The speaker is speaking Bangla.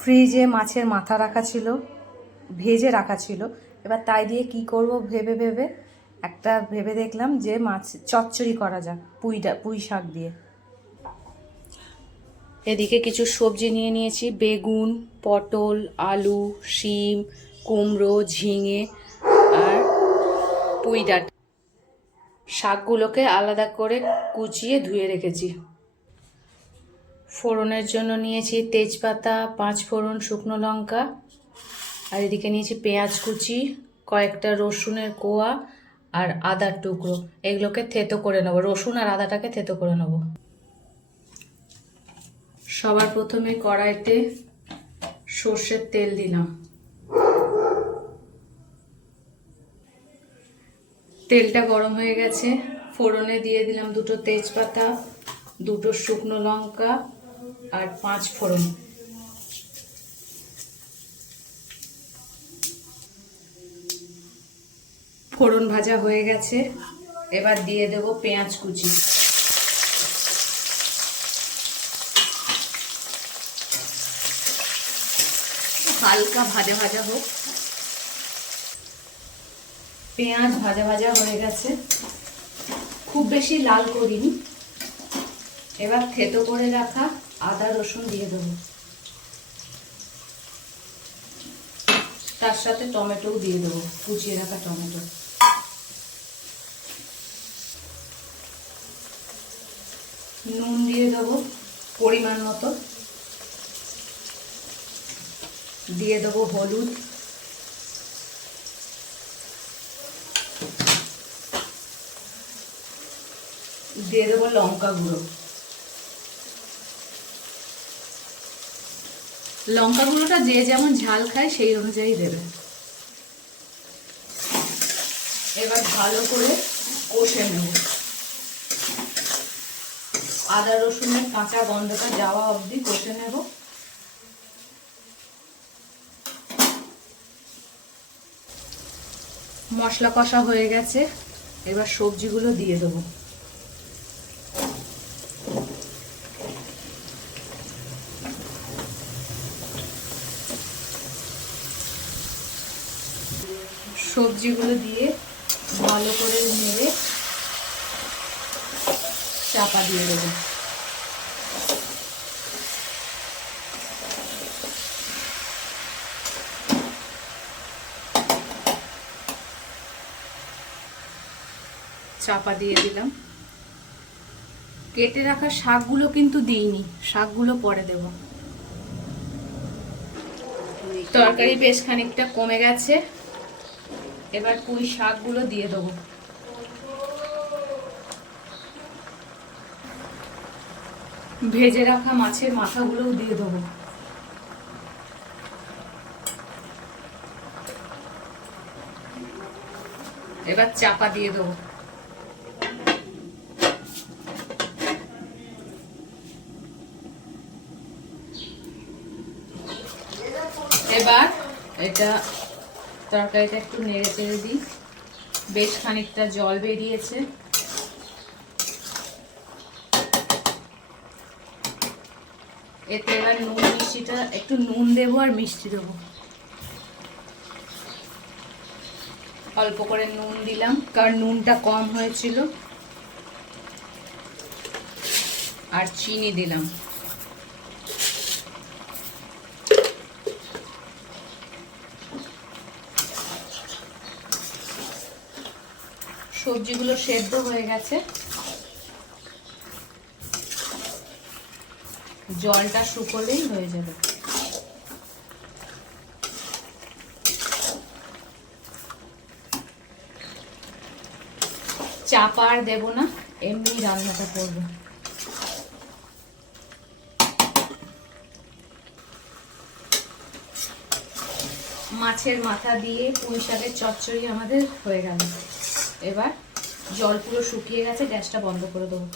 ফ্রিজে মাছের মাথা রাখা ছিল, ভেজে রাখা ছিল। এবার তাই দিয়ে কি করব ভেবে ভেবে ভেবে দেখলাম যে মাছ চচ্চড়ি করা যাক পুঁই শাক দিয়ে। এদিকে কিছু সবজি নিয়ে নিয়েছি, বেগুন, পটল, আলু, শিম, কুমড়ো, ঝিঙে আর পুঁই ডাঁটা। শাকগুলোকে আলাদা করে কুচিয়ে ধুয়ে রেখেছি। ফোড়নের জন্য নিয়েছি তেজপাতা, 5 ফোড়ন, শুকনো লঙ্কা, আর এদিকে নিয়েছি পেঁয়াজ কুচি, কয়েকটা রসুনের কোয়া আর আদার টুকরো। এগুলোকে থেতো করে নেবো, রসুন আর আদাটাকে থেতো করে নেব। সবার প্রথমে কড়াইতে সর্ষের তেল দিলাম। তেলটা গরম হয়ে গেছে, ফোড়নে দিয়ে দিলাম 2টো তেজপাতা, 2টো শুকনো লঙ্কা আর 5 ফোড়ন। ফোড়ন ভাজা হয়ে গেছে, এবার দিয়ে দেব পেঁয়াজ কুচি। হালকা ভাজা ভাজা হোক। পেঁয়াজ ভাজা ভাজা হয়ে গেছে, খুব বেশি লাল করিনি। এবার থেতো করে রাখা আদা রসুন দিয়ে দেবো, তার সাথে টমেটোও দিয়ে দেবো, কুচিয়ে রাখা টমেটো। নুন দিয়ে দেবো পরিমাণ মতো, দিয়ে দেবো হলুদ, দিয়ে দেবো লঙ্কা গুঁড়ো। লঙ্কা গুঁড়োটা যে যেমন ঝাল খায় সেই অনুযায়ী দেবে। এবার ভালো করে কষে নেব, আদা রসুনের কাঁচা গন্ধটা যাওয়া অবধি কষে নেব। মশলা কষা হয়ে গেছে, এবার সবজিগুলো দিয়ে দেবো। সবজিগুলো দিয়ে ভালো করে নেড়ে চাপা দিয়ে দেবো। চাপা দিয়ে দিলাম। কেটে রাখা শাকগুলো কিন্তু দিইনি, শাকগুলো পরে দেব। তরকারি বেশ খানিকটা কমে গেছে, এবার পুঁই শাকগুলো দিয়ে দেবো। ভেজে রাখা মাছের মাথাগুলোও দিয়ে দেবো। এবার চাপা দিয়ে দেবো। এবার এটা তরকারিটা একটু নেড়ে চেড়ে দিই। বেশ খানিকটা জল বেরিয়েছে, এতে এবার নুন মিষ্টিটা একটু নুন দেবো আর মিষ্টি দেবো। অল্প করে নুন দিলাম কারণ নুনটা কম হয়েছিল, আর চিনি দিলাম। সবজিগুলো সেদ্ধ হয়ে গেছে, জলটা শুকোলেই হয়ে যাবে। চাপা আর দেবো না, এমনি রান্নাটা করবো। মাছের মাথা দিয়ে পুঁই শাকের চচ্চড়ি আমাদের হয়ে গেল। এবার জল পুরো শুকিয়ে গেছে, গ্যাসটা বন্ধ করে দেবো।